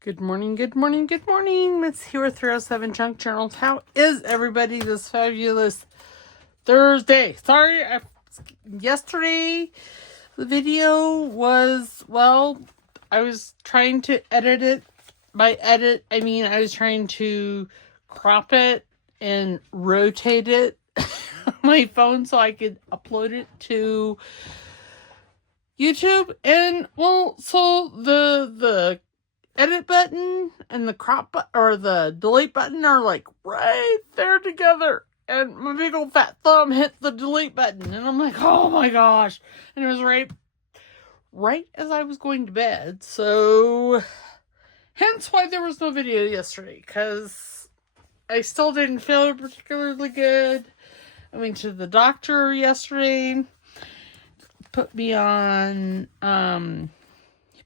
Good morning, good morning, good morning. Miss here with 307 Junk Journals. How is everybody this fabulous Thursday? Sorry, yesterday the video was, well, I was trying to edit it. By edit, I mean I was trying to crop it and rotate it on my phone so I could upload it to YouTube. And, well, so the edit button and the crop or the delete button are like right there together, and my big old fat thumb hit the delete button, and I'm like, oh my gosh. And it was right as I was going to bed, so hence why there was no video yesterday, because I still didn't feel particularly good. I went to the doctor yesterday, put me on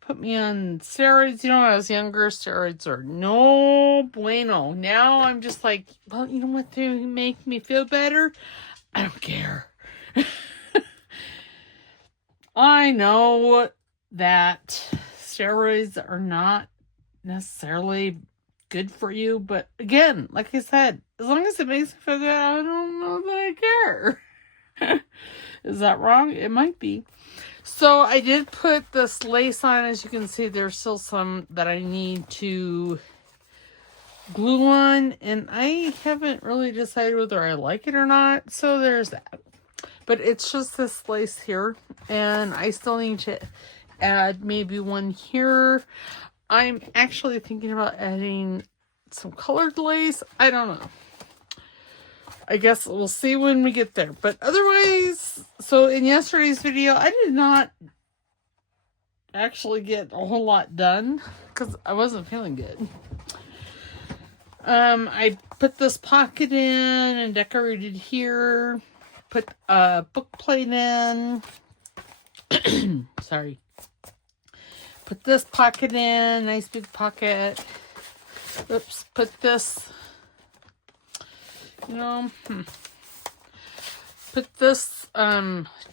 steroids. You know, when I was younger, steroids are no bueno. Now I'm just like, well, you know what, they make me feel better? I don't care. I know that steroids are not necessarily good for you, but again, like I said, as long as it makes me feel good, I don't know that I care. Is that wrong? It might be. So I did put this lace on. As you can see, there's still some that I need to glue on, and I haven't really decided whether I like it or not, so there's that. But it's just this lace here, and I still need to add maybe one here. I'm actually thinking about adding some colored lace. I don't know. I guess we'll see when we get there. But otherwise, so in yesterday's video, I did not actually get a whole lot done because I wasn't feeling good. I put this pocket in and decorated here. Put a book plate in. Sorry. Put this pocket in. Nice big pocket. Oops. Put this... put this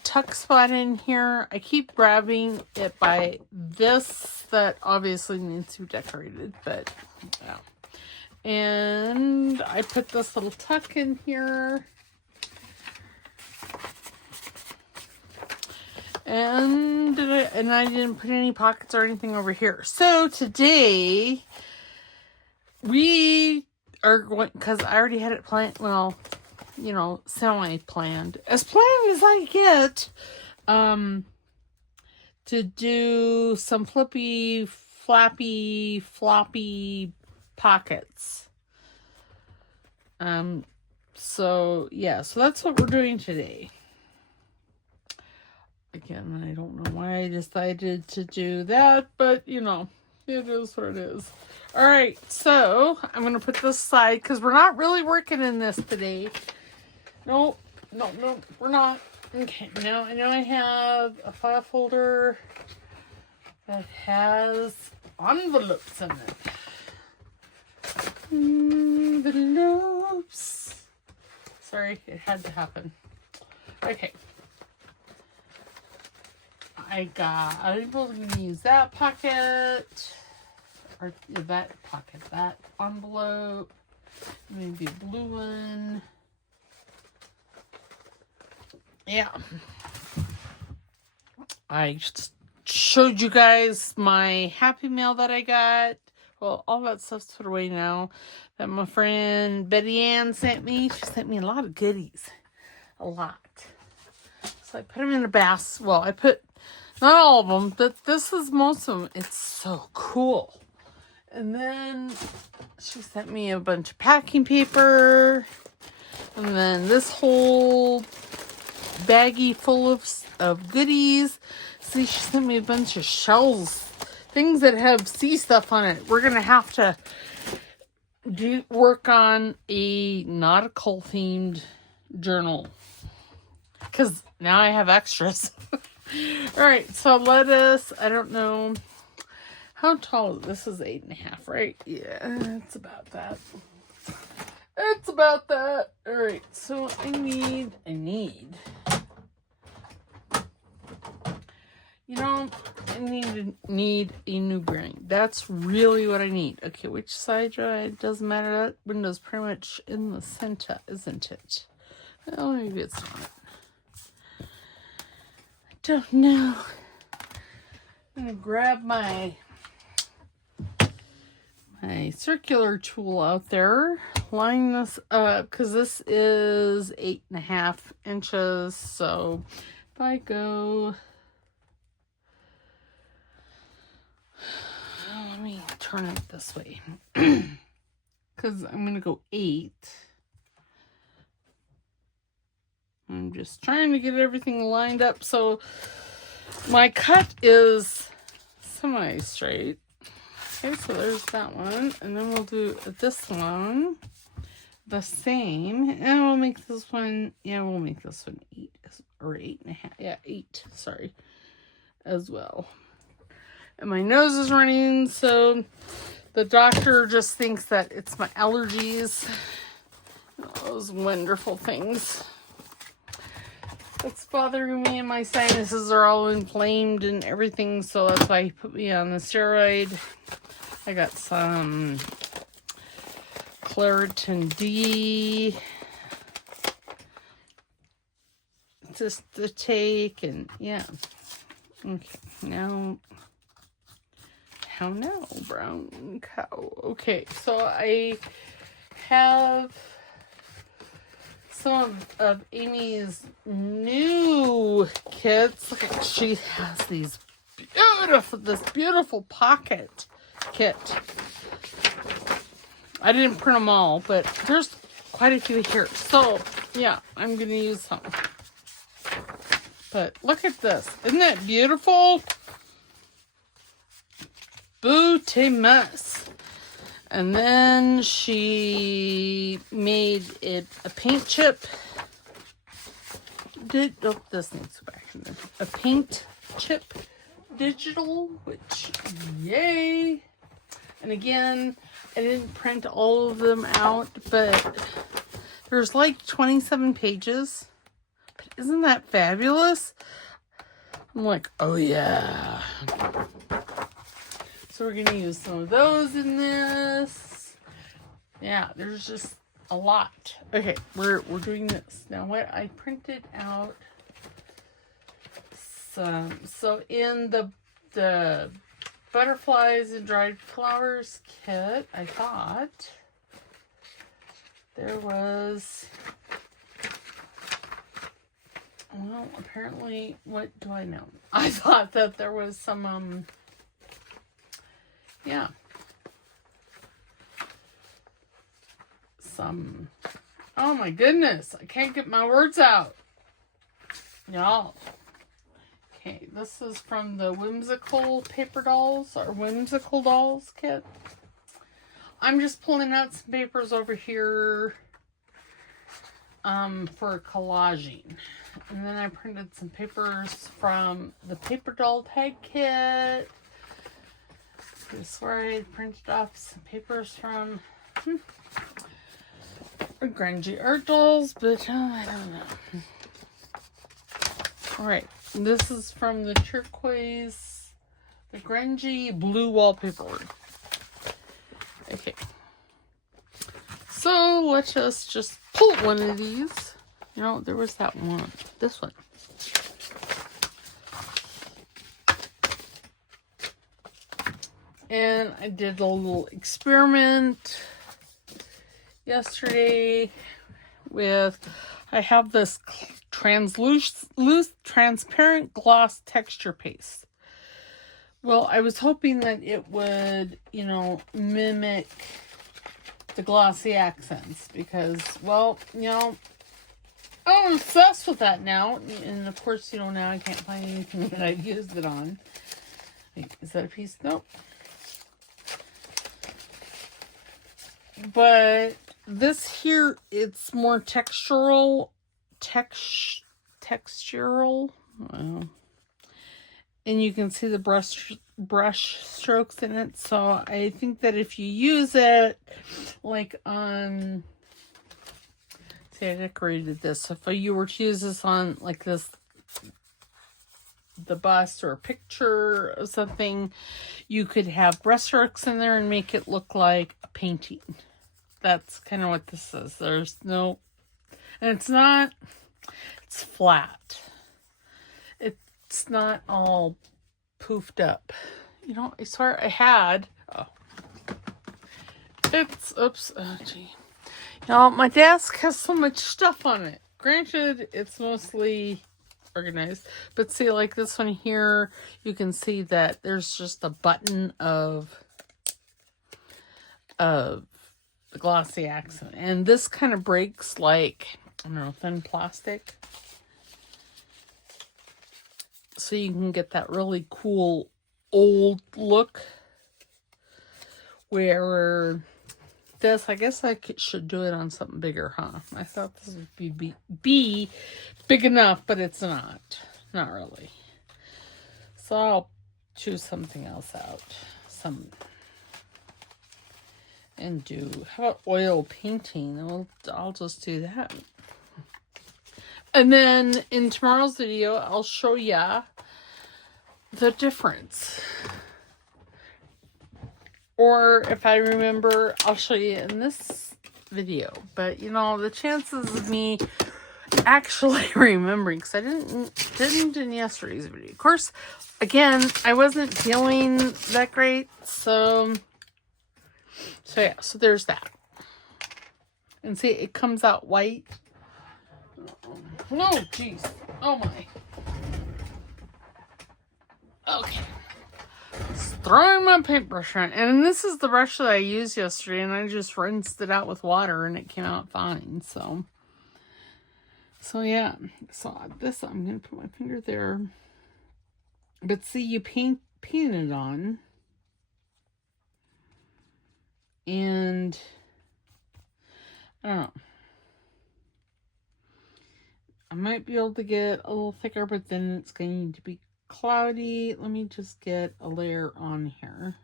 tuck spot in here. I keep grabbing it by this that obviously needs to be decorated, but yeah. And I put this little tuck in here. And I didn't put any pockets or anything over here. So today we are going, because I already had it planned, well, you know, semi-planned, as planned as I get, to do some flippy, flappy, floppy pockets. So yeah, so that's what we're doing today. Again, I don't know why I decided to do that, but you know, it is what it is. All right, so I'm going to put this aside because we're not really working in this today. No, we're not. Okay, now I know I have a file folder that has envelopes in it. Envelopes. Sorry, it had to happen. Okay. I'm going to use that pocket. Or that pocket, that envelope, maybe a blue one. Yeah. I just showed you guys my Happy Mail that I got. Well, all that stuff's put away now. That my friend Betty Ann sent me. She sent me a lot of goodies. A lot. So I put them in a basket. Well, I put, not all of them, but this is most of them. It's so cool. And then she sent me a bunch of packing paper. And then this whole baggie full of goodies. See, she sent me a bunch of shells. Things that have sea stuff on it. We're going to have to work on a nautical themed journal. Because now I have extras. Alright, so lettuce. I don't know. How tall is this? Is 8.5, right? Yeah, it's about that. It's about that. All right, so I need You know, I need a new grain. That's really what I need. Okay, which side do I? It doesn't matter. That window's pretty much in the center, isn't it? Well, maybe it's not. I don't know. I'm gonna grab my circular tool out there, line this up because this is 8.5 inches. So if I go, let me turn it this way because I'm gonna go 8. I'm just trying to get everything lined up so my cut is semi-straight. Okay, so there's that one, and then we'll do this one the same, and we'll make this one, we'll make this one 8 or 8.5, 8, sorry, as well. And my nose is running, so the doctor just thinks that it's my allergies, those wonderful things that's bothering me, and my sinuses are all inflamed and everything, so that's why he put me on the steroid. I got some Claritin D just to take, and yeah. Okay, now, how now, brown cow? Okay, so I have some of Amy's new kits. Look, she has these beautiful pocket kit. I didn't print them all, but there's quite a few here. So, yeah, I'm going to use some. But look at this. Isn't that beautiful? Booty mess. And then she made it a paint chip. This needs to go back in there. A paint chip digital, which, yay. And again, I didn't print all of them out, but there's like 27 pages. But isn't that fabulous? I'm like, oh yeah. So we're going to use some of those in this. Yeah, there's just a lot. Okay, we're doing this. Now what I printed out some, so in the butterflies and dried flowers kit, I thought there was, well, apparently, what do I know? I thought that there was some, oh my goodness, I can't get my words out, y'all. Okay, this is from the Whimsical Paper Dolls, or Whimsical Dolls kit. I'm just pulling out some papers over here for collaging. And then I printed some papers from the Paper Doll Tag Kit. I swear I printed off some papers from Grungy Art Dolls, but I don't know. Alright, this is from the turquoise, the grungy blue wallpaper. Okay. So let's just pull one of these. You know, there was that one. This one. And I did a little experiment yesterday with, I have this transparent gloss texture paste. Well, I was hoping that it would, you know, mimic the glossy accents because, well, you know, I'm obsessed with that now. And of course, you know, now I can't find anything that I've used it on. Wait, is that a piece? Nope. But this here, it's more textural. Well, and you can see the brush strokes in it. So I think that if you use it like on, see, I decorated this. So if you were to use this on like this the bust or a picture of something, you could have brushstrokes in there and make it look like a painting. That's kind of what this is. There's no, and it's not, it's flat. It's not all poofed up. You know, I swear I had, oops, oh gee. You know, my desk has so much stuff on it. Granted, it's mostly organized, but see, like this one here, you can see that there's just a button of the glossy accent, and this kind of breaks like, I don't know, thin plastic, so you can get that really cool old look. Where this, I guess I should do it on something bigger, huh? I thought this would be big enough, but it's not really. So I'll choose something else out, and do, how about oil painting? I'll just do that. And then in tomorrow's video, I'll show ya the difference. Or if I remember, I'll show you in this video. But, you know, the chances of me actually remembering, because I didn't in yesterday's video. Of course, again, I wasn't feeling that great. So yeah, so there's that. And see, it comes out white. No, jeez. Oh my. Okay. Throwing my paintbrush around. And this is the brush that I used yesterday, and I just rinsed it out with water and it came out fine. So yeah. So this, I'm going to put my finger there. But see, you paint it on. And I don't know. I might be able to get a little thicker, but then it's going to be cloudy. Let me just get a layer on here.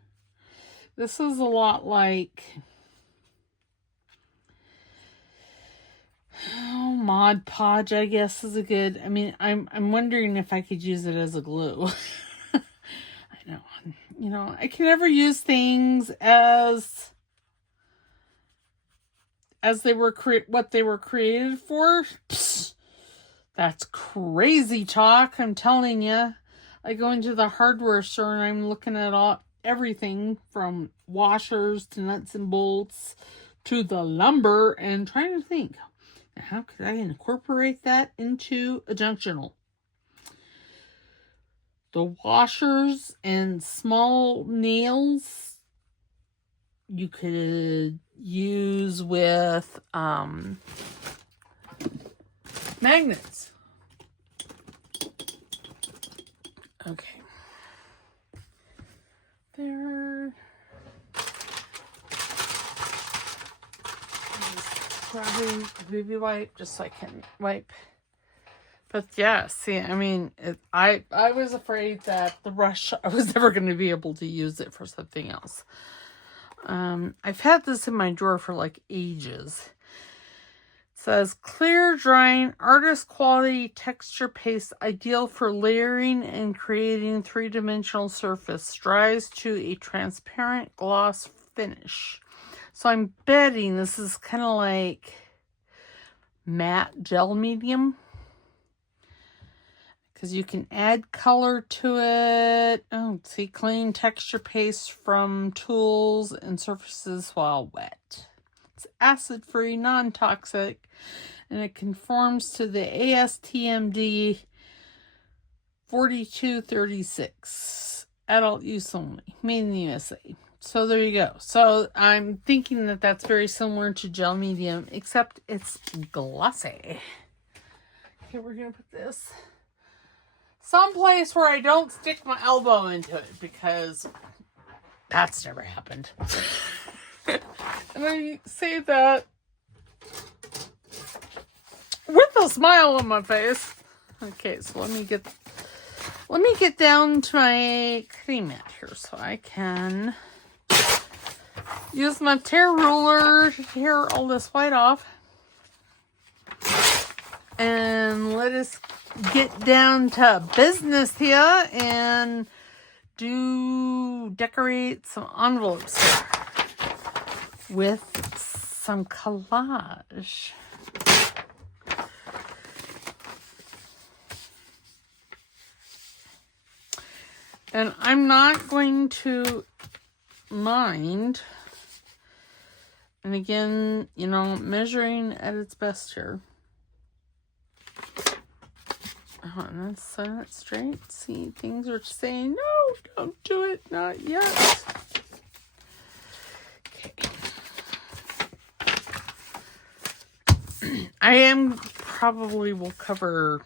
This is a lot like Mod Podge, I guess, is a good, I mean, I'm wondering if I could use it as a glue. I know, you know, I can never use things as they were what they were created for. Psst, that's crazy talk, I'm telling you. I go into the hardware store and I'm looking at everything from washers to nuts and bolts to the lumber and trying to think, how could I incorporate that into a junctional? The washers and small nails you could use with magnets. Okay. There. Probably baby wipe just so I can wipe. But yeah, see, I mean, I was afraid that the brush, I was never going to be able to use it for something else. I've had this in my drawer for like ages. Says clear drying artist quality texture paste ideal for layering and creating three-dimensional surface, dries to a transparent gloss finish. So I'm betting this is kind of like matte gel medium, because you can add color to it. Oh, see, clean texture paste from tools and surfaces while wet. It's acid-free, non-toxic, and it conforms to the ASTMD 4236. Adult use only. Made in the USA. So there you go. So I'm thinking that that's very similar to gel medium, except it's glossy. Okay, we're going to put this someplace where I don't stick my elbow into it, because that's never happened. And I say that with a smile on my face. Okay, so let me get down to my cutting mat here so I can use my tear ruler to tear all this white off. And let us get down to business here and decorate some envelopes here with some collage. And I'm not going to mind. And again, you know, measuring at its best here. Oh, and then set it straight. See, things are saying, no, don't do it. Not yet. Okay. I am probably will cover...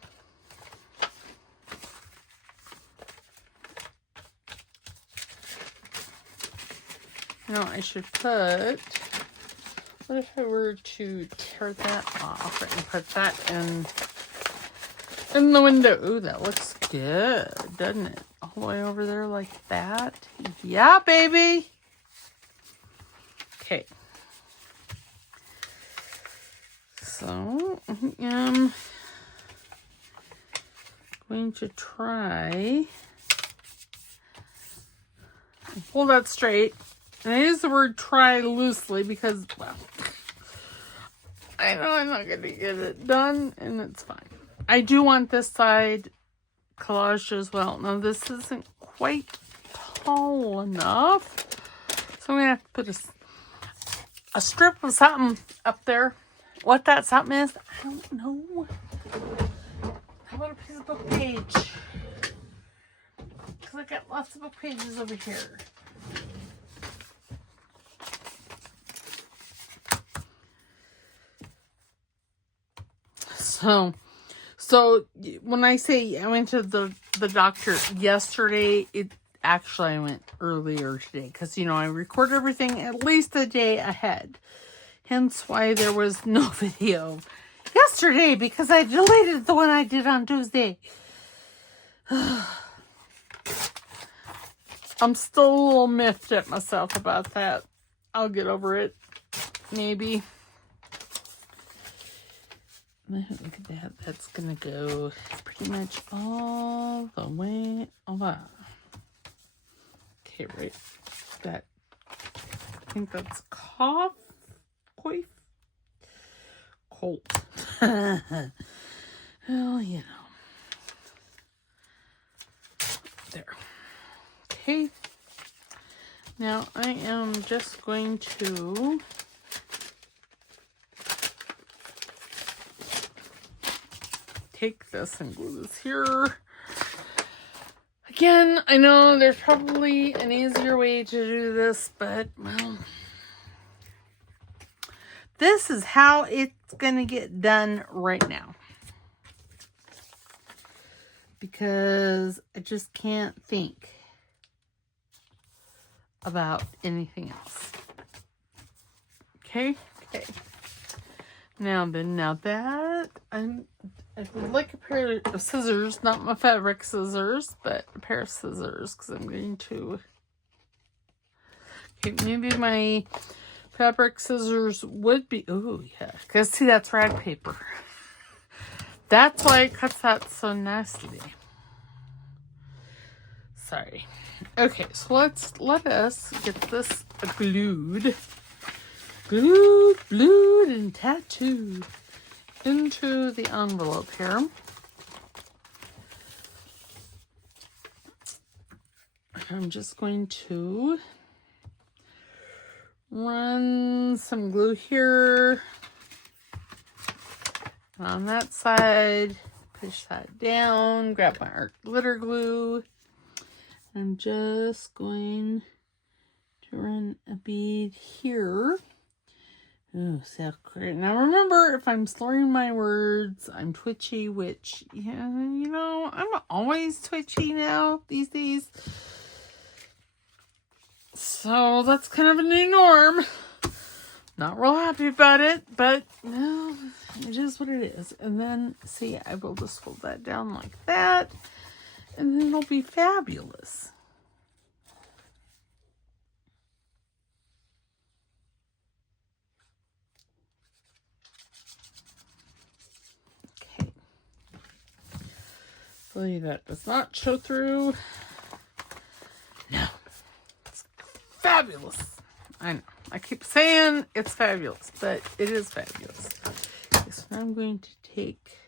No, I should put, what if I were to tear that off and put that in the window? Ooh, that looks good, doesn't it? All the way over there like that. Yeah, baby. Okay. So, I am going to try and pull that straight. And I use the word try loosely because, well, I know I'm not going to get it done, and it's fine. I do want this side collaged as well. Now, this isn't quite tall enough, so I'm going to have to put a strip of something up there. What that something is, I don't know. How about a piece of book page? Because I got lots of book pages over here. So when I say I went to the doctor yesterday, I went earlier today because, you know, I record everything at least a day ahead. Hence why there was no video yesterday, because I deleted the one I did on Tuesday. I'm still a little miffed at myself about that. I'll get over it. Maybe. Look at that. That's going to go pretty much all the way over. Okay, right. That, I think that's cough. Cold. Well, you know. There. Okay. Now I am just going to take this and glue this here. Again, I know there's probably an easier way to do this, but, well, this is how it's going to get done right now. Because I just can't think about anything else. Okay? Okay. Now that I would like a pair of scissors, not my fabric scissors, but a pair of scissors, because I'm going to, okay, maybe my fabric scissors would be, oh yeah, because see, that's rag paper. That's why it cuts that so nicely. Sorry. Okay, so let us get this glued, and tattooed into the envelope here. I'm just going to run some glue here on that side, push that down, grab my art glitter glue. I'm just going to run a bead here. Oh, so great. Now remember, if I'm slurring my words, I'm twitchy, which, yeah, you know, I'm always twitchy now these days. So that's kind of a new norm. Not real happy about it, but no, it is what it is. And then, see, I will just fold that down like that, and then it'll be fabulous. Okay. Hopefully that does not show through. No. It's fabulous. I know. I keep saying it's fabulous, but it is fabulous. Okay, so now I'm going to take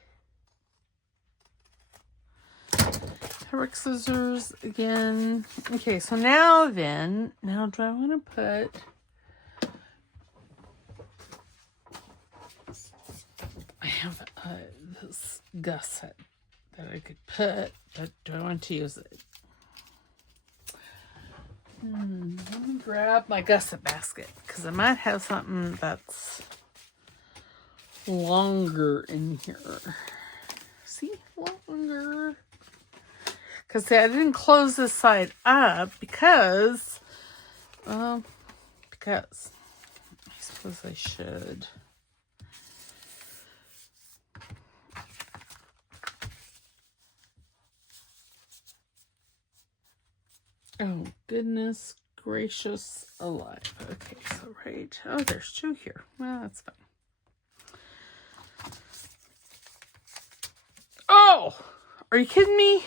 fabric scissors again. Okay, so now do I want to put... I have this gusset that I could put, but do I want to use it? Let me grab my gusset basket, because I might have something that's longer in here. See? Longer. Because I didn't close this side up because I suppose I should. Oh, goodness gracious alive. Okay, so right. Oh, there's 2 here. Well, that's fine. Oh! Are you kidding me?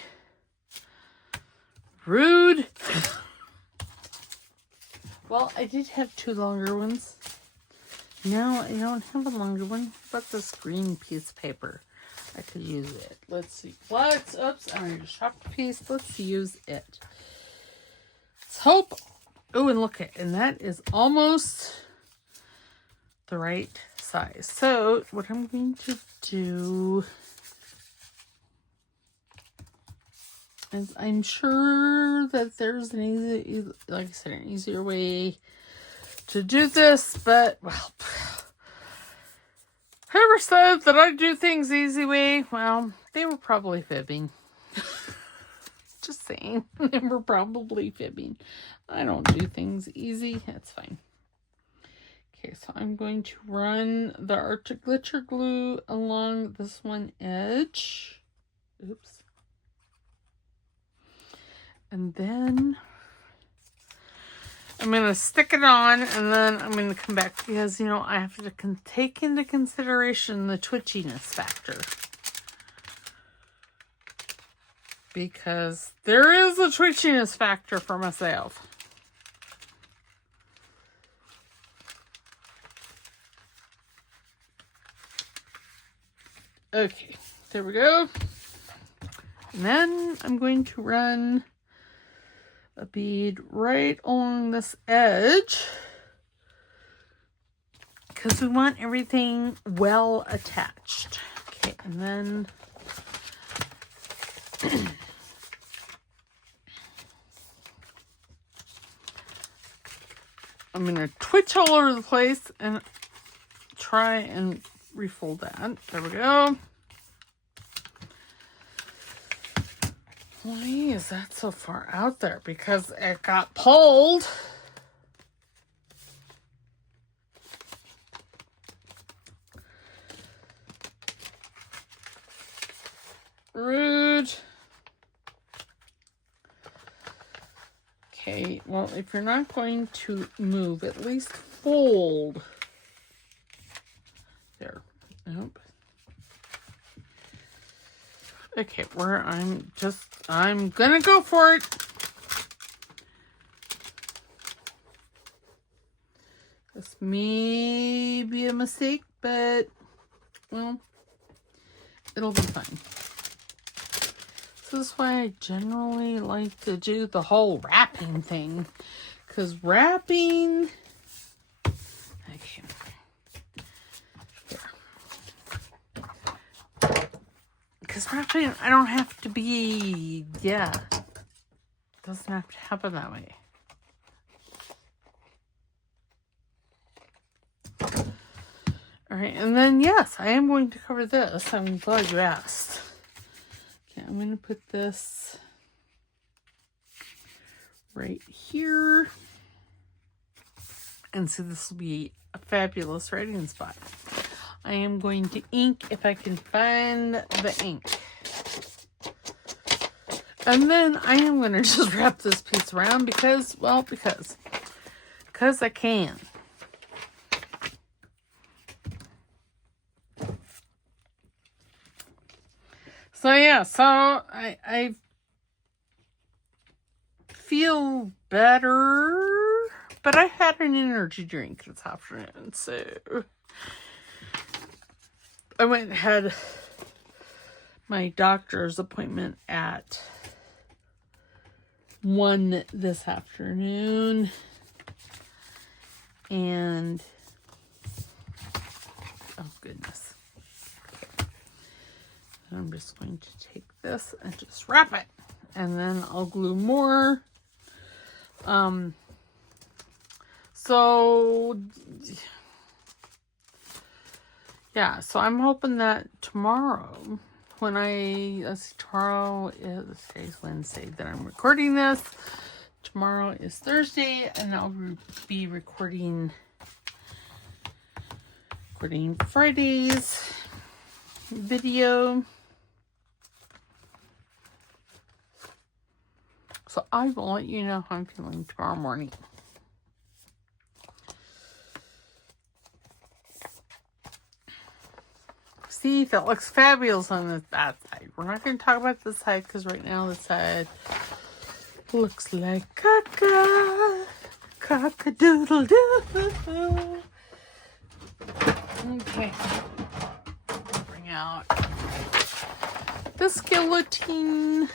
Rude. Well, I did have 2 longer ones. No, I don't have a longer one. What about this green piece of paper? I could use it. Let's see. Oops, I'm going to shop the piece. Let's use it. Let's hope. Oh, and look at, and that is almost the right size. So what I'm going to do is, I'm sure that there's an easy, like I said, an easier way to do this, but well, whoever said that I do things the easy way, well, they were probably fibbing. Just saying, they were probably fibbing. I don't do things easy. That's fine. Okay, so I'm going to run the Arctic Glitter glue along this one edge. Oops. And then I'm going to stick it on, and then I'm going to come back because, you know, I have to take into consideration the twitchiness factor. Because there is a twitchiness factor for myself. Okay, there we go. And then I'm going to run a bead right along this edge, because we want everything well attached. Okay, and then I'm going to twitch all over the place and try and refold that. There we go. Why is that so far out there? Because it got pulled. Rude. Okay, well, if you're not going to move, at least fold. There. Nope. Okay, where I'm gonna go for it. This may be a mistake, but, well, it'll be fine. This is why I generally like to do the whole wrapping thing. Because wrapping... Okay. Because wrapping, I don't have to be... Yeah. It doesn't have to happen that way. Alright, and then, yes, I am going to cover this. I'm glad you asked. Okay, I'm going to put this right here. And so this will be a fabulous writing spot. I am going to ink if I can find the ink. And then I am going to just wrap this piece around because, well, because I can. So yeah, so I feel better, but I had an energy drink this afternoon, so I went and had my doctor's appointment at 1 this afternoon, and oh goodness. I'm just going to take this and just wrap it, and then I'll glue more. So yeah, so I'm hoping that tomorrow, when tomorrow is today's Wednesday that I'm recording this. Tomorrow is Thursday, and I'll be recording Friday's video. So I will let you know how I'm feeling tomorrow morning. See, that looks fabulous on that side. We're not going to talk about this side because right now the side looks like cock-a-doodle-doo. Okay. Bring out this guillotine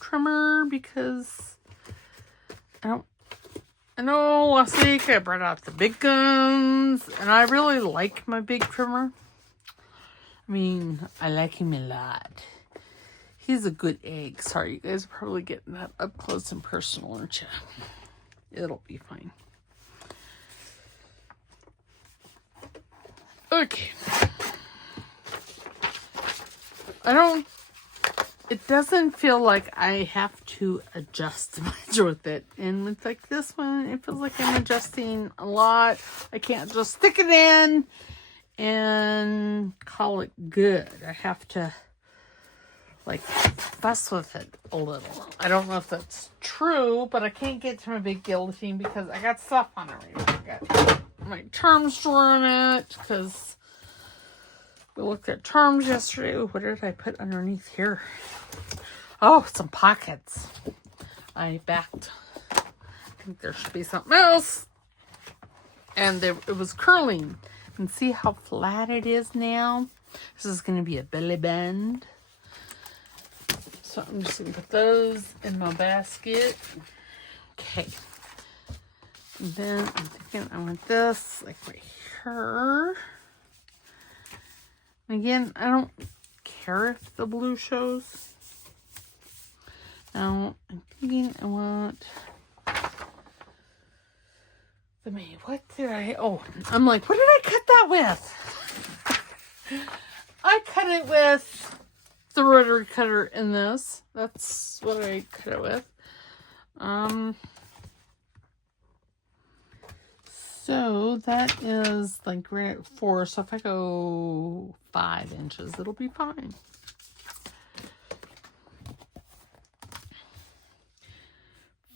trimmer because I know last week I brought out the big guns, and I really like my big trimmer. I mean, I like him a lot. He's a good egg. Sorry, you guys are probably getting that up close and personal, aren't you? It'll be fine. Okay. It doesn't feel like I have to adjust much with it. And with like this one, it feels like I'm adjusting a lot. I can't just stick it in and call it good. I have to like fuss with it a little. I don't know if that's true, but I can't get to my big guillotine because I got stuff on it right now. I got my charms drawer in it because we looked at charms yesterday. Ooh, what did I put underneath here? Oh, some pockets. I backed. I think there should be something else. And it was curling. And see how flat it is now? This is going to be a belly band. So I'm just going to put those in my basket. Okay. And then I'm thinking I want this like right here. Again, I don't care if the blue shows. Now, I'm thinking I want what did I, I'm like, what did I cut that with? I cut it with the rotary cutter in this. That's what I cut it with. So that is like right at 4. So if I go 5 inches, it'll be fine.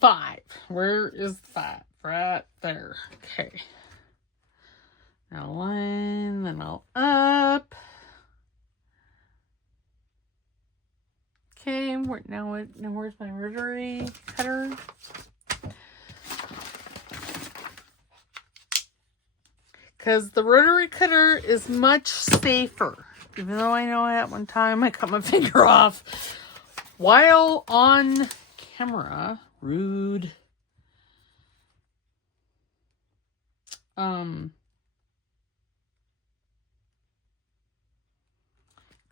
Five. Where is 5? Right there. Okay. Now line, then I'll up. Okay, now where's my rotary cutter? Because the rotary cutter is much safer. Even though I know at one time I cut my finger off while on camera. Rude.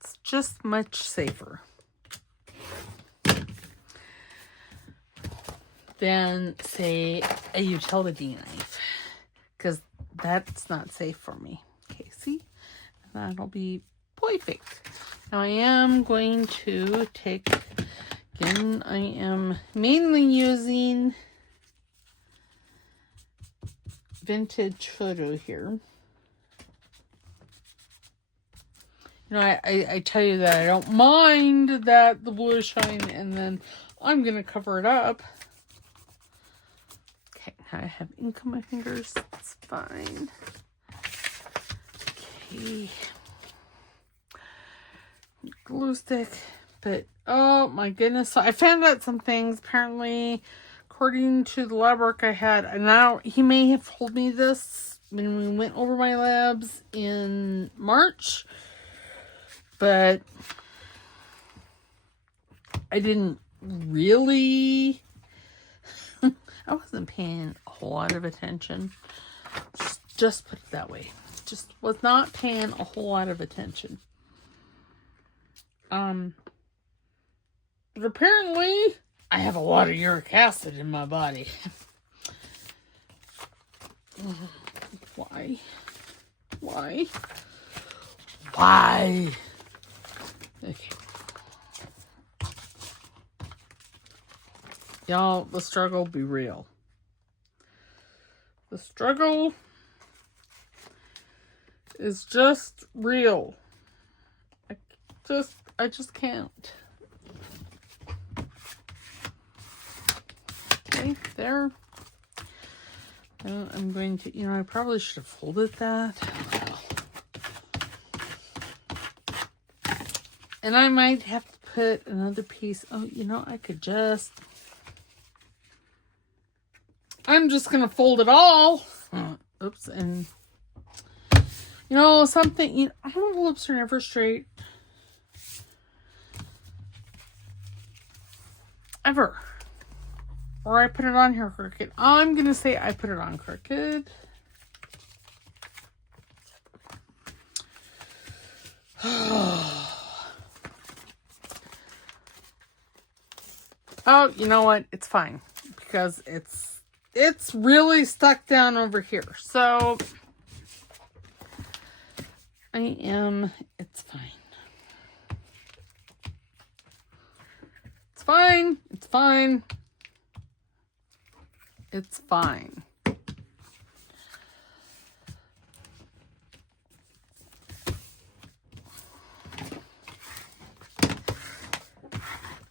It's just much safer than, say, a utility knife, because that's not safe for me. Okay, see? That'll be perfect. Now I am going to take, again, I am mainly using vintage photo here. You know, I tell you that I don't mind that the blue is showing, and then I'm going to cover it up. Okay, now I have ink on my fingers. That's fine. Okay. glue stick. But, oh my goodness. So I found out some things. Apparently, according to the lab work I had, and now he may have told me this when we went over my labs in March. But I didn't really... I wasn't paying a whole lot of attention. Just put it that way. Just was not paying a whole lot of attention. But apparently I have a lot of uric acid in my body. Why? Why? Why? Okay. Y'all, the struggle be real. The struggle is just real. I just can't. Okay, there. I'm going to, I probably should have folded that. And I might have to put another piece. Oh, I could just... I'm just going to fold it all. Oops. And, something, envelopes are never straight. Ever. Or I put it on here crooked. I'm going to say I put it on crooked. Oh, you know what? It's fine. Because it's really stuck down over here. So, it's fine. It's fine. It's fine. It's fine.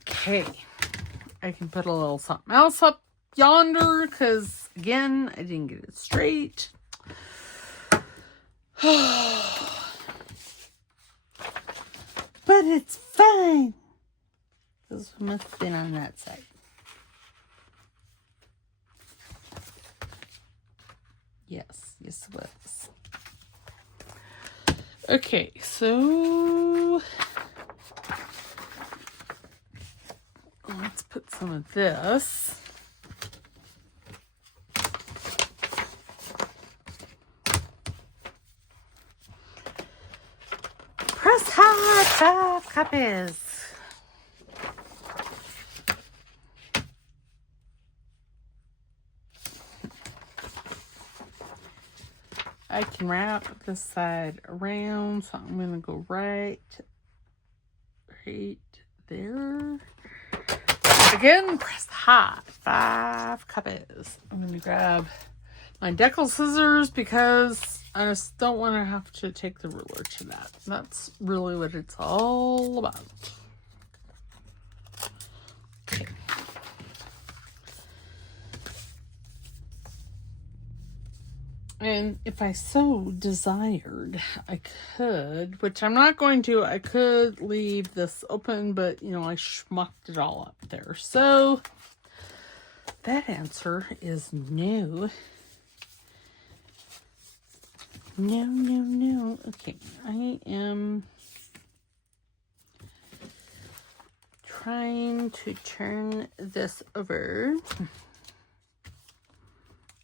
Okay. I can put a little something else up yonder because, again, I didn't get it straight. But it's fine. This must have been on that side. Yes, it was. Okay, so let's put some of this. Press hard 5 copies. I can wrap this side around, so I'm going to go right there. Again, press hard 5 copies. I'm going to grab my decal scissors because I just don't want to have to take the ruler to that. That's really what it's all about. Okay. And if I so desired, I could, which I'm not going to, I could leave this open, but, I schmucked it all up there. So, that answer is no. No, no, no. Okay, I am trying to turn this over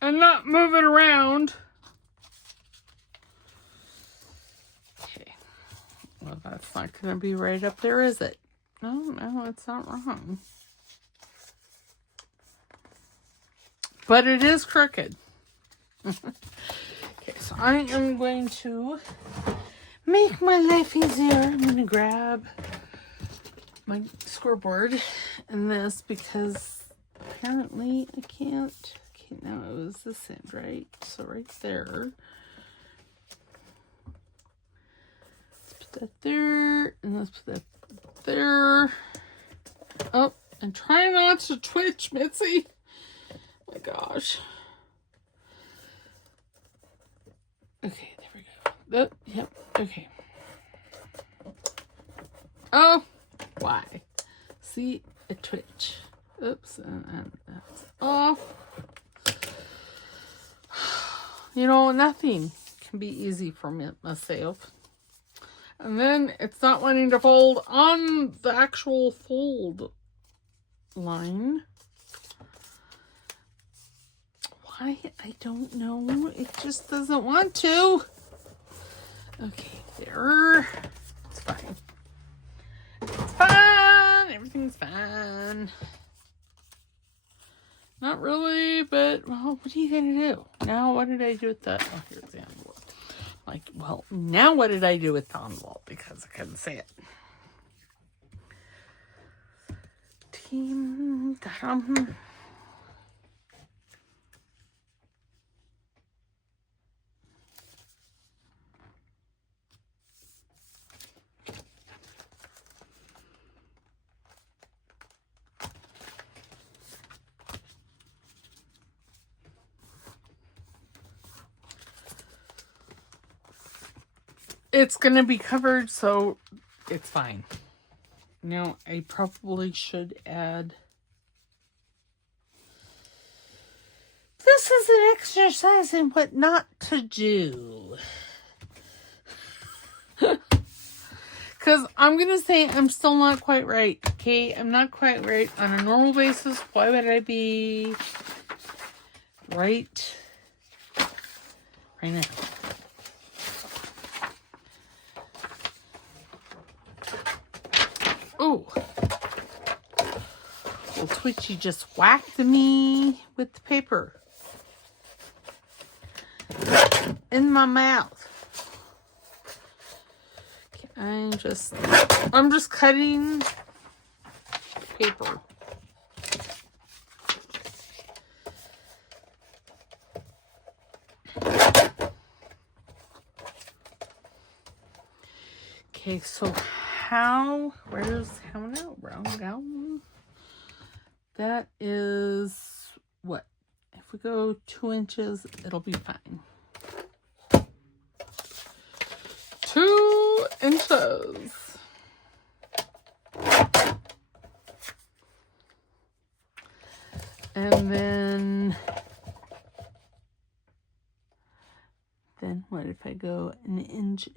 and not move it around. Okay. Well, that's not going to be right up there, is it? No, it's not wrong. But it is crooked. Okay, so I am going to make my life easier. I'm going to grab my scoreboard and this because apparently I can't. Okay, now it was this end, right? So right there. Let's put that there, and let's put that there. Oh, and try not to twitch, Mitzi. Oh my gosh. Okay, there we go. Yep, okay. Oh, why? See, a twitch. Oops, and that's off. You know, nothing can be easy for me myself. And then it's not wanting to fold on the actual fold line. Why? I don't know. It just doesn't want to. Okay, there. It's fine. It's fine. Everything's fine. Not really, but, well, what are you going to do? Now, what did I do with that? Oh, here's the envelope. Like, well, now what did I do with the envelope? Because I couldn't say it. Team, it's going to be covered, so it's fine. Now, I probably should add... This is an exercise in what not to do. Because I'm going to say I'm still not quite right. Okay, I'm not quite right. On a normal basis, why would I be right now? Oh. Well, Twitchy just whacked me with the paper in my mouth. I'm just cutting paper. Okay, so where's how now? Round down. That is what? If we go 2 inches, it'll be fine. 2 inches. And then what if I go 1.5 inches?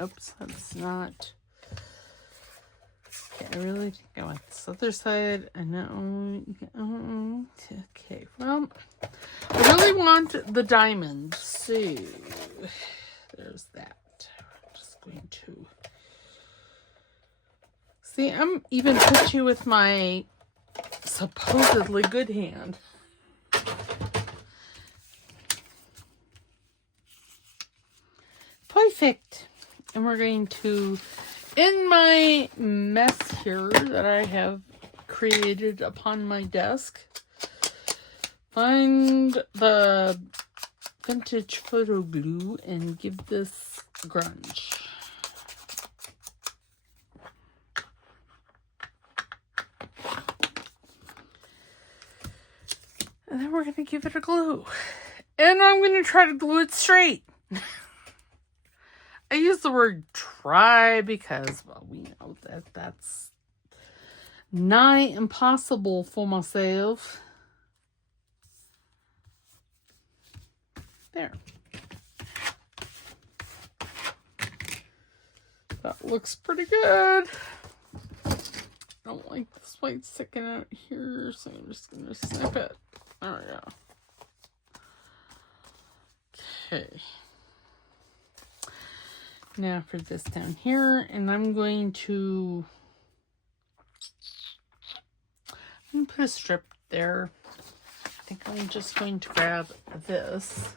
Oops, that's not. Okay, I really think I want this other side. I know. Okay, well, I really want the diamond. So there's that. I'm just going to. See, I'm even pitchy with my supposedly good hand. Perfect. And we're going to, in my mess here that I have created upon my desk, find the vintage photo glue and give this grunge. And then we're going to give it a glue. And I'm going to try to glue it straight. I use the word try because, well, we know that that's nigh impossible for myself. There. That looks pretty good. I don't like this white sticking out here, so I'm just going to snip it. There we go. Okay. Now for this down here, and I'm going to put a strip there. I think I'm just going to grab this.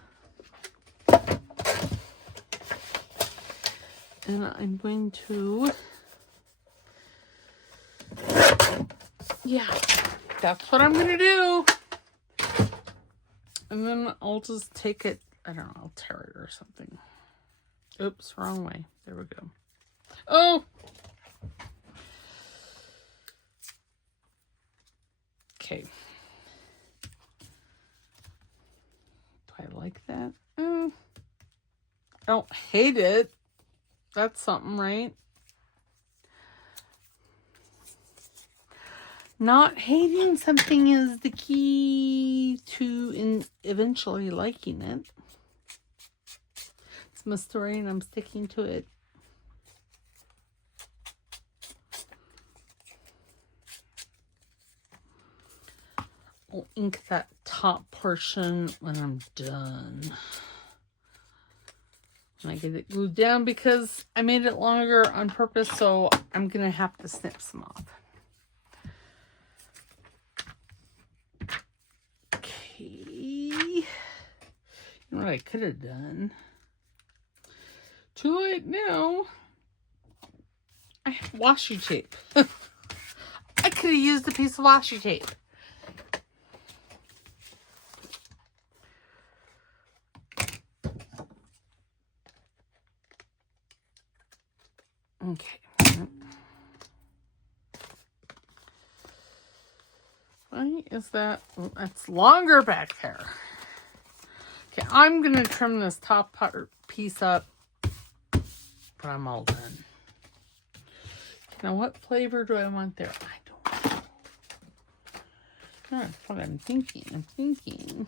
And I'm going to, yeah, that's what I'm going to do. And then I'll just take it, I don't know, I'll tear it or something. Oops, wrong way. There we go. Oh! Okay. Do I like that? I don't hate it. That's something, right? Not hating something is the key to eventually liking it. It's my story and I'm sticking to it. I'll ink that top portion when I'm done. And I get it glued down because I made it longer on purpose, so I'm going to have to snip some off. Okay. You know what I could have done? Too late now. I have washi tape. I could have used a piece of washi tape. Okay. Why is that? That's longer back there. Okay, I'm going to trim this top part piece up, but I'm all done. Now, what flavor do I want there? I don't know. That's what I'm thinking.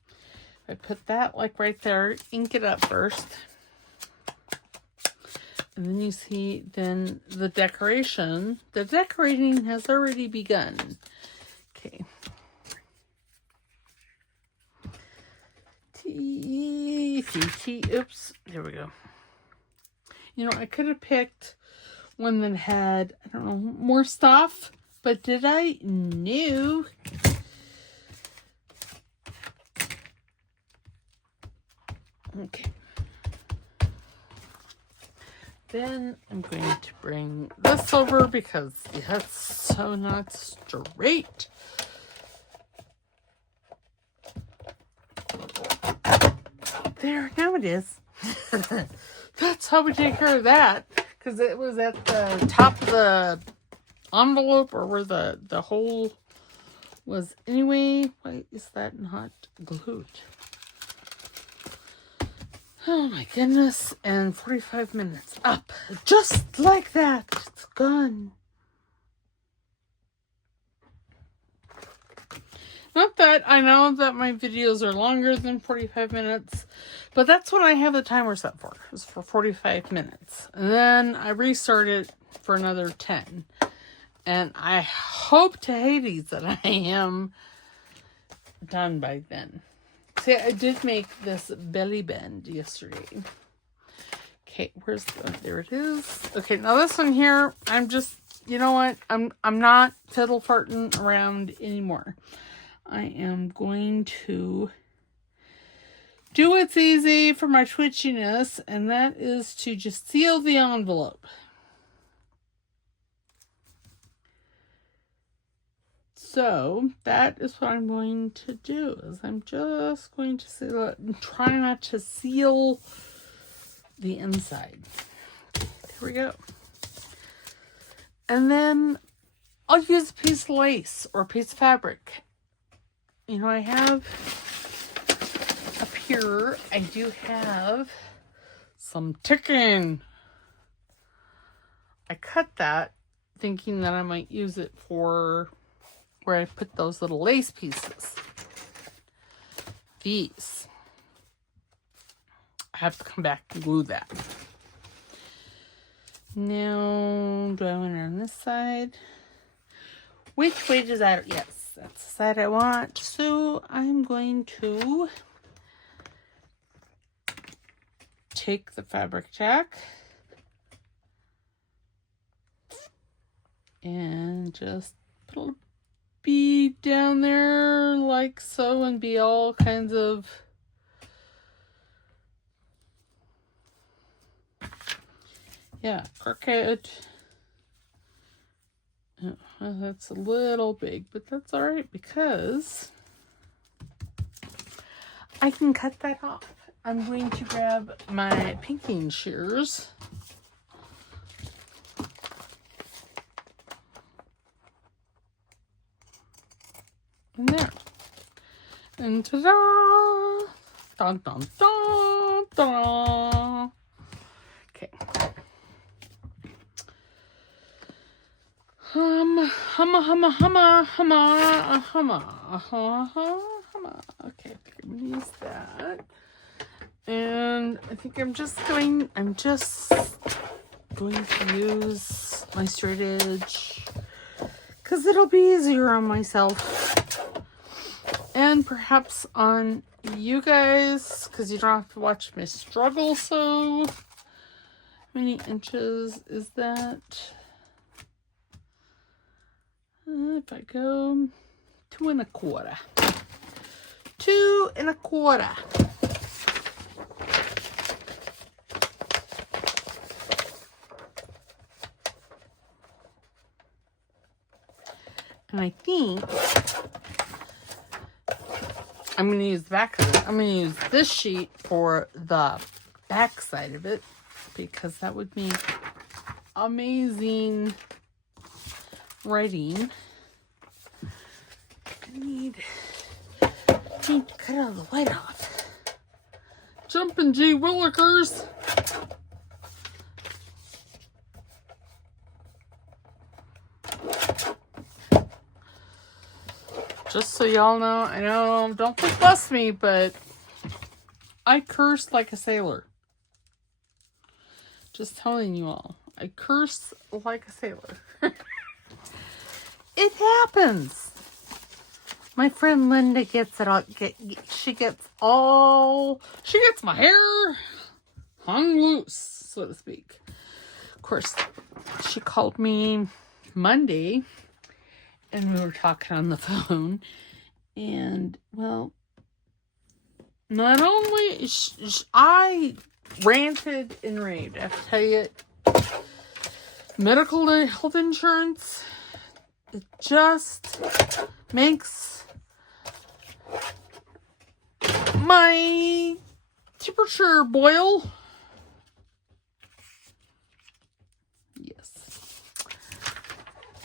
If I put that like right there, ink it up first. And then you see, then the decoration. The decorating has already begun. Okay. Oops. There we go. You know, I could have picked one that had, I don't know, more stuff. But did I? No. Okay. Then I'm going to bring this over because it's so not straight. There, now it is. That's how we take care of that. Because it was at the top of the envelope or where the hole was anyway. Why is that not glued? Oh my goodness. And 45 minutes up. Just like that. It's gone. Not that I know that my videos are longer than 45 minutes, but that's what I have the timer set for. It's for 45 minutes. And then I restart it for another 10. And I hope to Hades that I am done by then. See, I did make this belly band yesterday. Okay, there it is. Okay, now this one here, I'm just, you know what? I'm not fiddle farting around anymore. I am going to do what's easy for my twitchiness, and that is to just seal the envelope. So that is what I'm going to do, is I'm just going to seal it and try not to seal the inside. There we go. And then I'll use a piece of lace or a piece of fabric. You know, I have up here, I do have some ticking. I cut that thinking that I might use it for where I put those little lace pieces. These. I have to come back and glue that. Now, do I want it on this side? Which way does that? Yes, that's the side I want. So I'm going to take the fabric tack and just put a bead down there like so and be all kinds of crooked. Oh, that's a little big, but that's all right because I can cut that off. I'm going to grab my pinking shears. And there. And ta-da! Dun, dun, dun. Ta-da! Okay. Okay, I'm gonna use that. And I think I'm just going to use my straight edge because it'll be easier on myself and perhaps on you guys because you don't have to watch me struggle. So how many inches is that? If I go 2 1/4. 2 1/4. And I think I'm going to use the back of it. I'm going to use this sheet for the back side of it because that would make amazing writing. I need to cut all the white off. Jumpin' G Willikers. Just so y'all know, I know, don't fuss me, but I curse like a sailor. Just telling you all. I curse like a sailor. It happens. My friend Linda gets it all. She gets my hair hung loose, so to speak. Of course, she called me Monday, and we were talking on the phone. And well, not only I ranted and raved. I have to tell you, medical and health insurance, it just makes my temperature boil. Yes.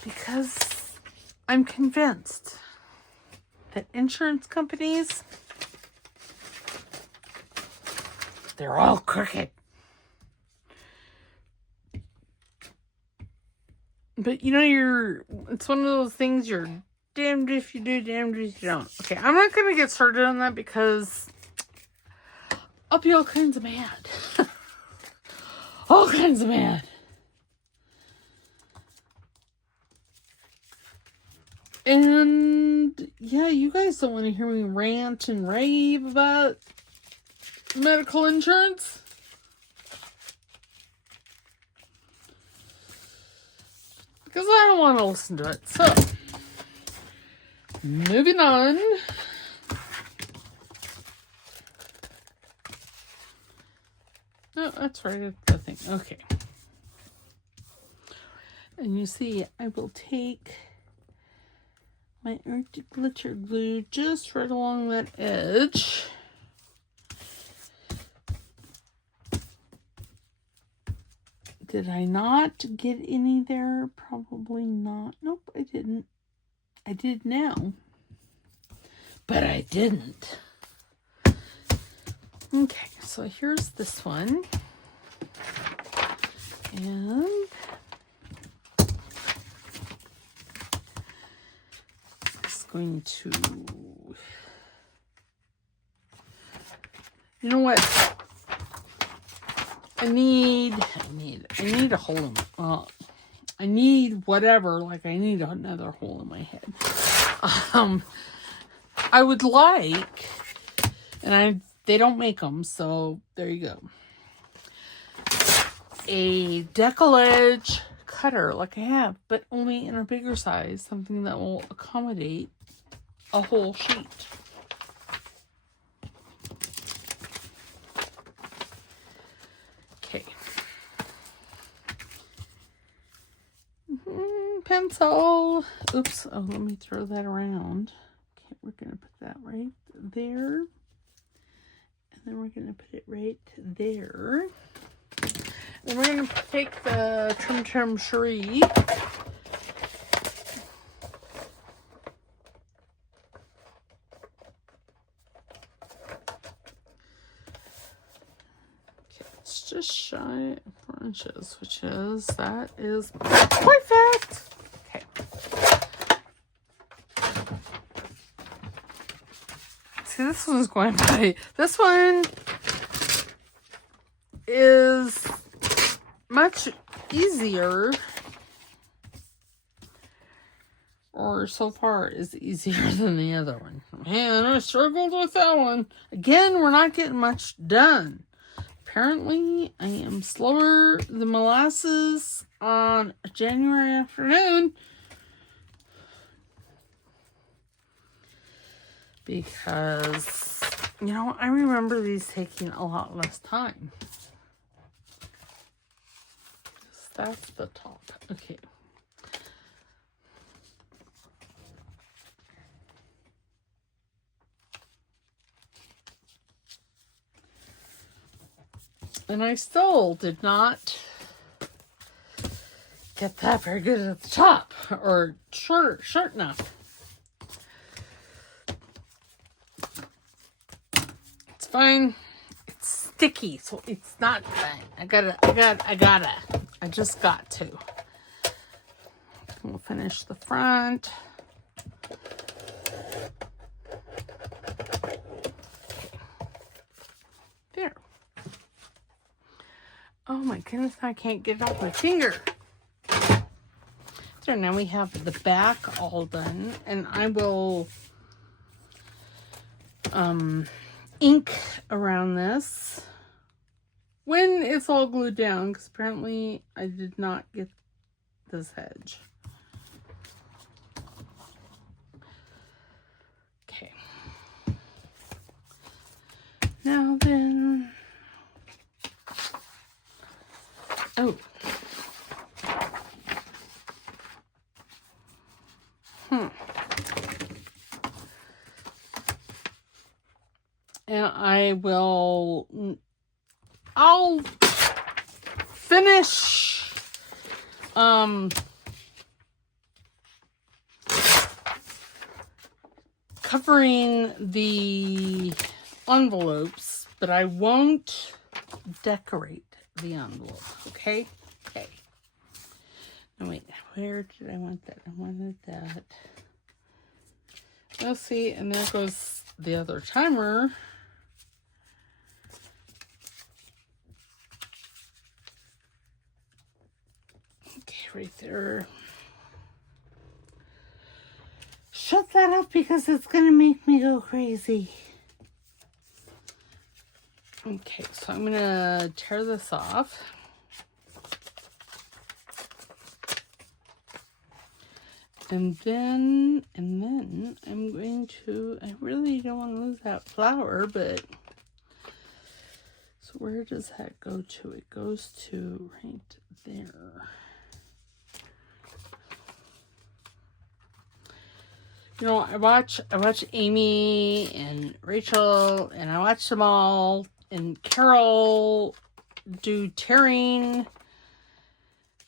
Because I'm convinced that insurance companies, they're all crooked. But you know, it's one of those things you're damned if you do, damned if you don't. Okay, I'm not going to get started on that because I'll be all kinds of mad. All kinds of mad. And yeah, you guys don't want to hear me rant and rave about medical insurance. Because I don't want to listen to it. So, moving on. No, that's right. It's the thing. Okay. And you see, I will take my Arctic glitter glue just right along that edge. Did I not get any there? Probably not. Nope, I didn't. I did now. But I didn't. Okay, so here's this one. And it's going to... You know what? I need a hole in I need whatever, like I need another hole in my head. I would like, and they don't make them, so there you go. A decollage cutter like I have, but only in a bigger size, something that will accommodate a whole sheet. Okay. Pencil. Oops. Oh, let me throw that around. Okay, we're going to put that right there. And then we're going to put it right there. Then we're going to take the Trim Cherie. just shy of 4 inches, that is perfect. Okay. See, this one's going by. This one is much easier, or so far is easier than the other one. Man, I struggled with that one. Again, we're not getting much done. Apparently, I am slower than molasses on a January afternoon. Because, you know, I remember these taking a lot less time. That's the top. Okay. And I still did not get that very good at the top, or short enough. It's fine. It's sticky, so it's not fine. I just got to. We'll finish the front. There. Oh my goodness, I can't get it off my finger. So now we have the back all done, and I will ink around this when it's all glued down, because apparently I did not get this edge. Okay. Now then, oh. And I'll finish covering the envelopes, but I won't decorate the envelope, okay? Okay. Oh, wait, where did I want that? I wanted that. Let's see, and there goes the other timer. Okay, right there. Shut that up because it's going to make me go crazy. Okay, so I'm going to tear this off. And then I'm going to, I really don't want to lose that flower, but, so where does that go to? It goes to right there. You know, I watch Amy and Rachel, and I watch them all, and Carol do tearing,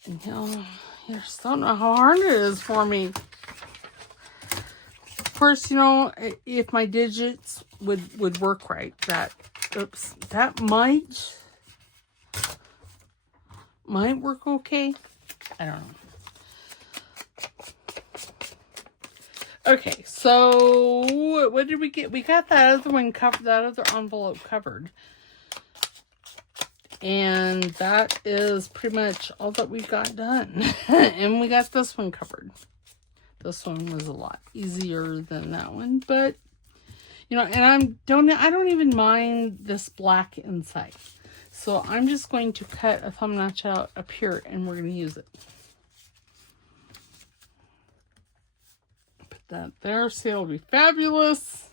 and you know, I just don't know how hard it is for me. Of course, you know, if my digits would work right, that might work okay. I don't know. Okay, so what did we get? We got that other one covered, that other envelope covered. And that is pretty much all that we got done. And we got this one covered. This one was a lot easier than that one, but you know, and I don't even mind this black inside. So I'm just going to cut a thumb notch out up here, and we're going to use it. Put that there, so it'll be fabulous.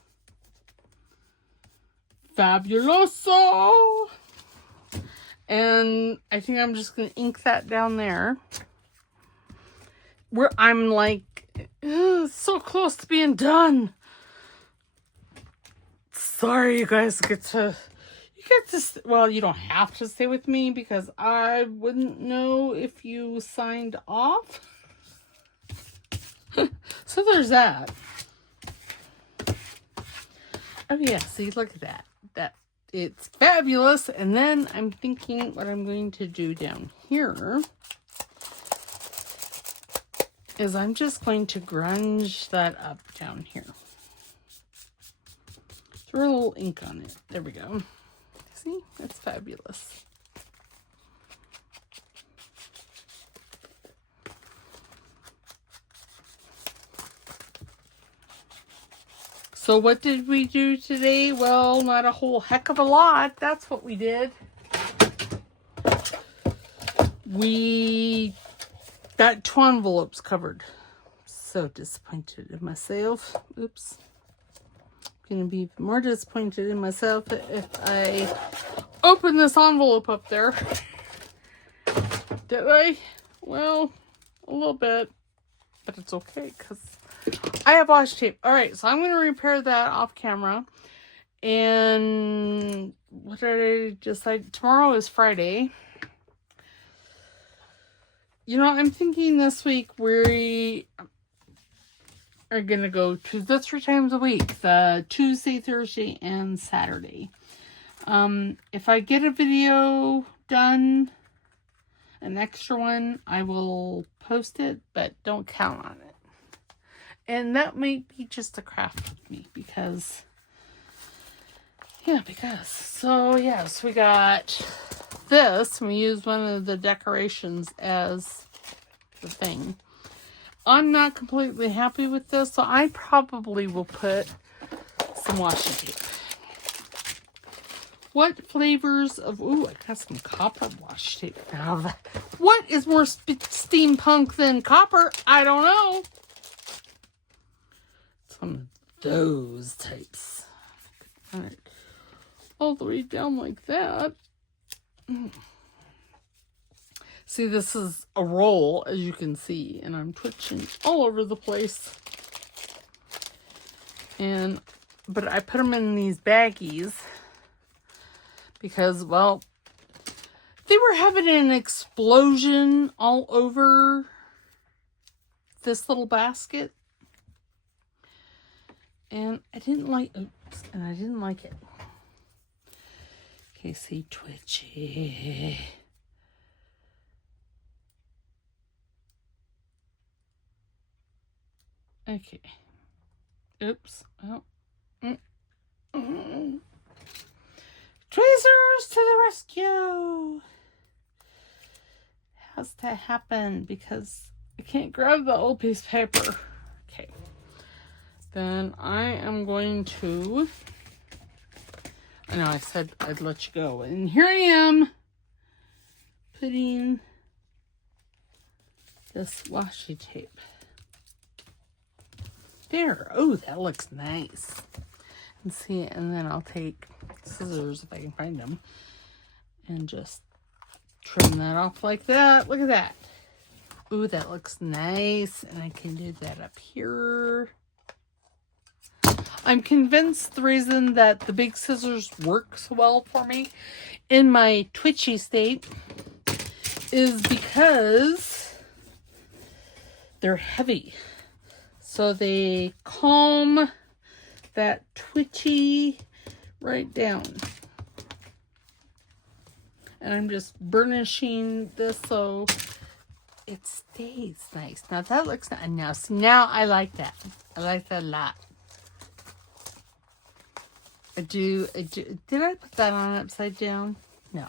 Fabuloso! And I think I'm just going to ink that down there. Where I'm like, so close to being done. Sorry, you guys get to, well, you don't have to stay with me because I wouldn't know if you signed off. So there's that. Oh yeah, see, look at that. it's fabulous. And then I'm thinking what I'm going to do down here is I'm just going to grunge that up down here. Throw a little ink on it. There we go. See? That's fabulous. So what did we do today? Well, not a whole heck of a lot. That's what we did. We got 2 envelopes covered. So disappointed in myself. Oops. Gonna be more disappointed in myself if I open this envelope up there. Did I? Well, a little bit. But it's okay because I have washi tape. Alright, so I'm going to repair that off camera. And what did I decide? Tomorrow is Friday. You know, I'm thinking this week we are going to go to the 3 times a week. The Tuesday, Thursday, and Saturday. If I get a video done, an extra one, I will post it, but don't count on it. And that might be just a craft with me because, so yes, we got this. We used one of the decorations as the thing. I'm not completely happy with this, so I probably will put some washi tape. What flavors of... Ooh, I got some copper washi tape now. What is more steampunk than copper? I don't know. Some of those types. All right. All the way down like that. See, this is a roll, as you can see, and I'm twitching all over the place. But I put them in these baggies because, well, they were having an explosion all over this little basket. And I didn't like it. Okay, see, twitchy. Okay. Oops. Oh. Tracers to the rescue! Has to happen because I can't grab the old piece of paper. Okay. Then I am going to... I know I said I'd let you go. And here I am putting this washi tape. There. Oh, that looks nice. And see, and then I'll take scissors if I can find them and just trim that off like that. Look at that. Ooh, that looks nice. And I can do that up here. I'm convinced the reason that the big scissors work so well for me in my twitchy state is because they're heavy. So they calm that twitchy right down. And I'm just burnishing this so it stays nice. Now that looks nice. Now, see, now I like that. I like that a lot. I do. Did I put that on upside down? No.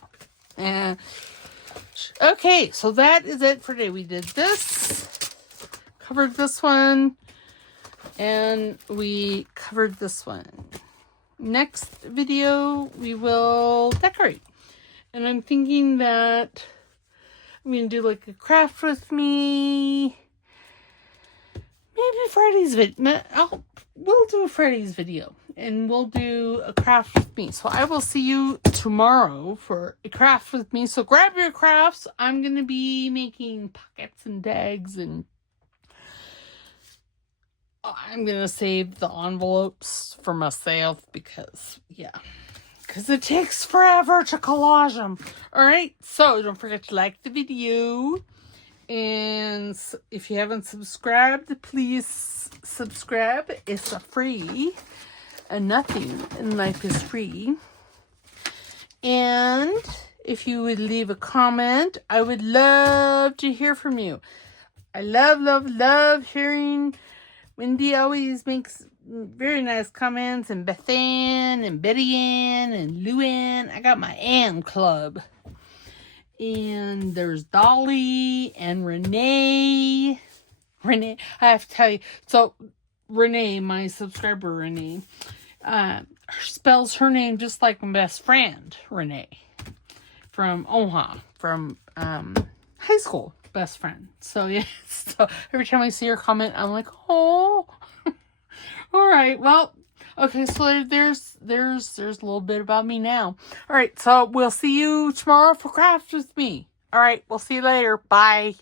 Okay, so that is it for today. We did this, covered this one, and we covered this one. Next video, we will decorate. And I'm thinking that I'm going to do like a craft with me. Maybe Friday's video. We'll do a Friday's video. And we'll do a craft with me. So I will see you tomorrow for a craft with me. So grab your crafts. I'm going to be making pockets and tags. And I'm going to save the envelopes for myself because, yeah. Because it takes forever to collage them. Alright, so don't forget to like the video. And if you haven't subscribed, please subscribe. It's free. And nothing in life is free. And if you would leave a comment, I would love to hear from you. I love hearing. Wendy always makes very nice comments, and Beth Ann, and Betty Ann, and Lou Ann. I got my Ann Club. And there's Dolly, and Renee. I have to tell you. So, Renee, my subscriber, Renee, spells her name just like my best friend, Renee. From Omaha. From high school. Best friend. So yeah, so every time I see her comment, I'm like, oh. All right, well, okay, so there's a little bit about me now. All right, so we'll see you tomorrow for Craft with me. All right, we'll see you later. Bye.